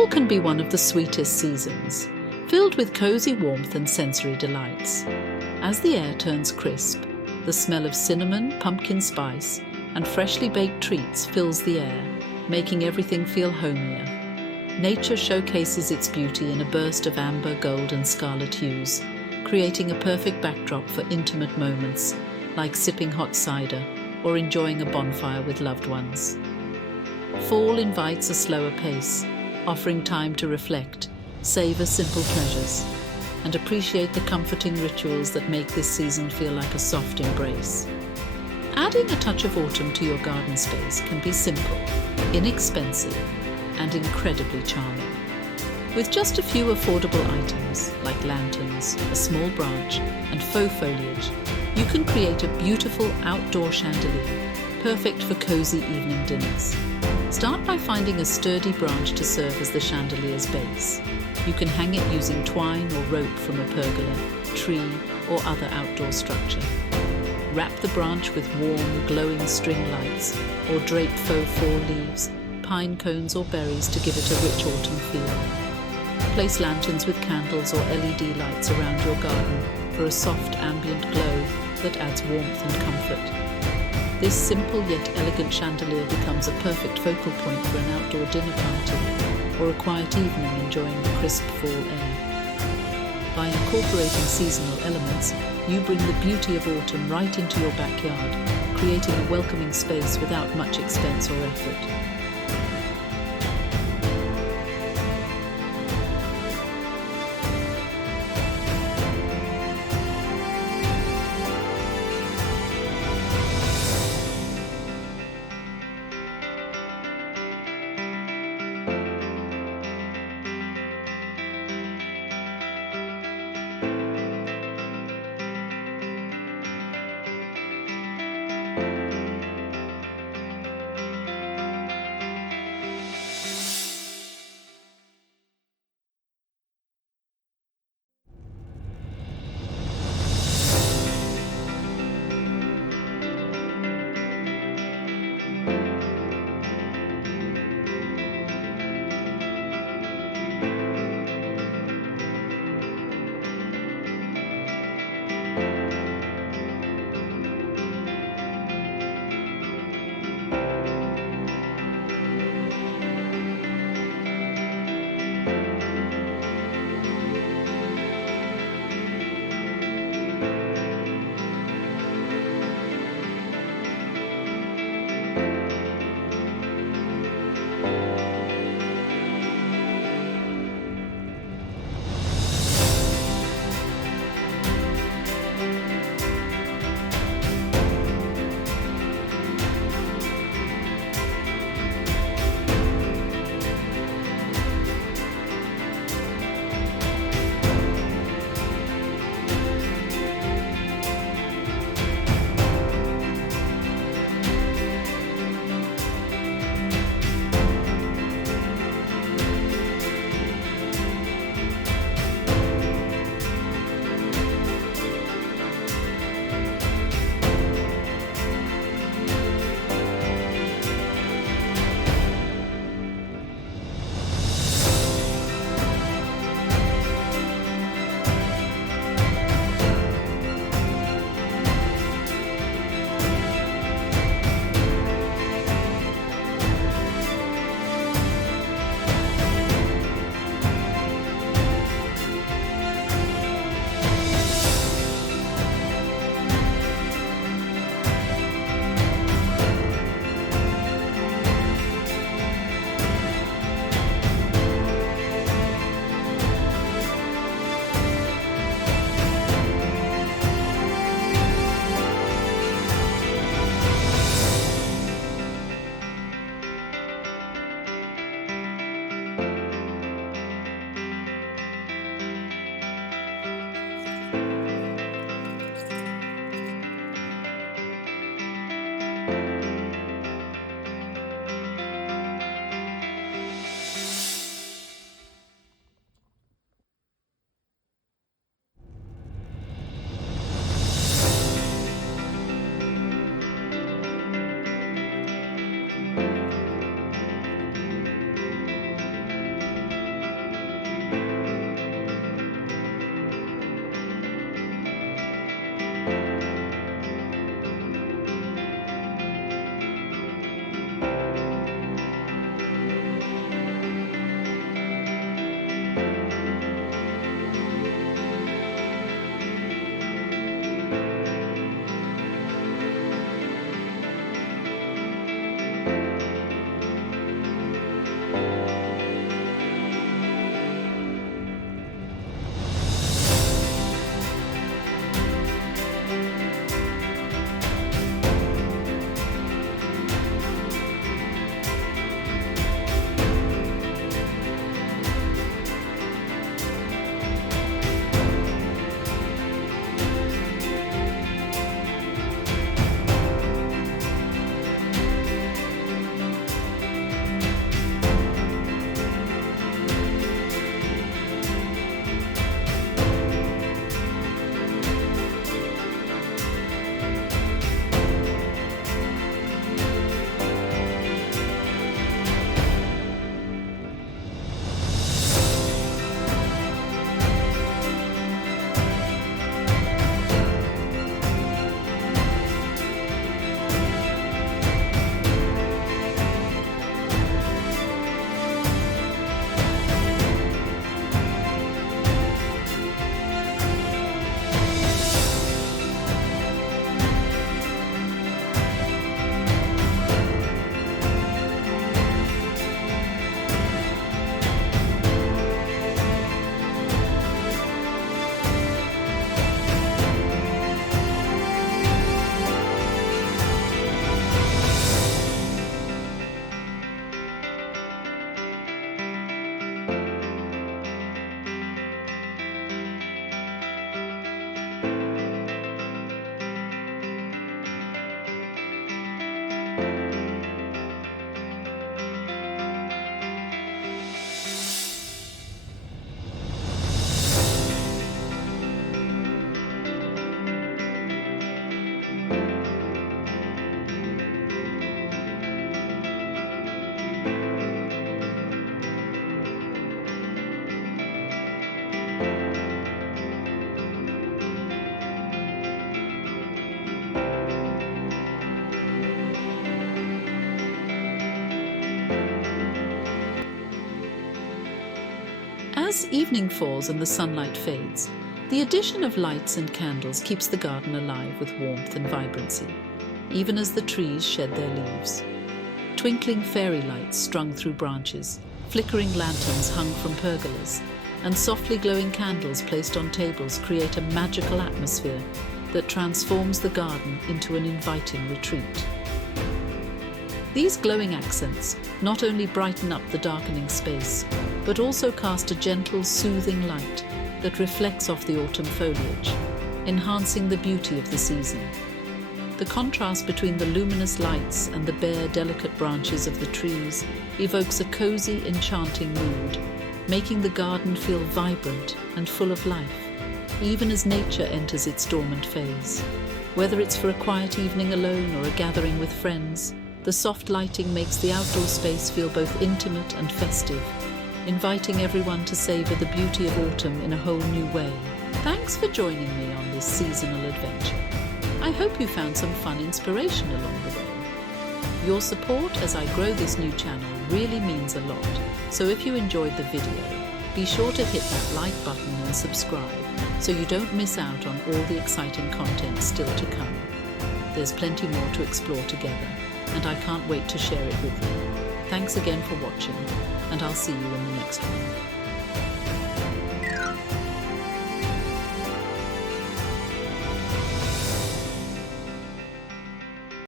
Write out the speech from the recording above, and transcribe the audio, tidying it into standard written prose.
Fall can be one of the sweetest seasons, filled with cozy warmth and sensory delights. As the air turns crisp, the smell of cinnamon, pumpkin spice, and freshly baked treats fills the air, making everything feel homier. Nature showcases its beauty in a burst of amber, gold, and scarlet hues, creating a perfect backdrop for intimate moments like sipping hot cider or enjoying a bonfire with loved ones. Fall invites a slower pace, offering time to reflect, savor simple pleasures, and appreciate the comforting rituals that make this season feel like a soft embrace. Adding a touch of autumn to your garden space can be simple, inexpensive, and incredibly charming. With just a few affordable items like lanterns, a small branch, and faux foliage, you can create a beautiful outdoor chandelier, perfect for cozy evening dinners. Start by finding a sturdy branch to serve as the chandelier's base. You can hang it using twine or rope from a pergola, tree, or other outdoor structure. Wrap the branch with warm, glowing string lights, or drape faux fall leaves, pine cones, or berries to give it a rich autumn feel. Place lanterns with candles or LED lights around your garden for a soft ambient glow that adds warmth and comfort. This simple yet elegant chandelier becomes a perfect focal point for an outdoor dinner party or a quiet evening enjoying the crisp fall air. By incorporating seasonal elements, you bring the beauty of autumn right into your backyard, creating a welcoming space without much expense or effort. As evening falls and the sunlight fades, the addition of lights and candles keeps the garden alive with warmth and vibrancy, even as the trees shed their leaves. Twinkling fairy lights strung through branches, flickering lanterns hung from pergolas, and softly glowing candles placed on tables create a magical atmosphere that transforms the garden into an inviting retreat. These glowing accents not only brighten up the darkening space, but also cast a gentle, soothing light that reflects off the autumn foliage, enhancing the beauty of the season. The contrast between the luminous lights and the bare, delicate branches of the trees evokes a cozy, enchanting mood, making the garden feel vibrant and full of life, even as nature enters its dormant phase. Whether it's for a quiet evening alone or a gathering with friends, the soft lighting makes the outdoor space feel both intimate and festive, inviting everyone to savor the beauty of autumn in a whole new way. Thanks for joining me on this seasonal adventure. I hope you found some fun inspiration along the way. Your support as I grow this new channel really means a lot, so if you enjoyed the video, be sure to hit that like button and subscribe so you don't miss out on all the exciting content still to come. There's plenty more to explore together, and I can't wait to share it with you. Thanks again for watching, and I'll see you in the next one.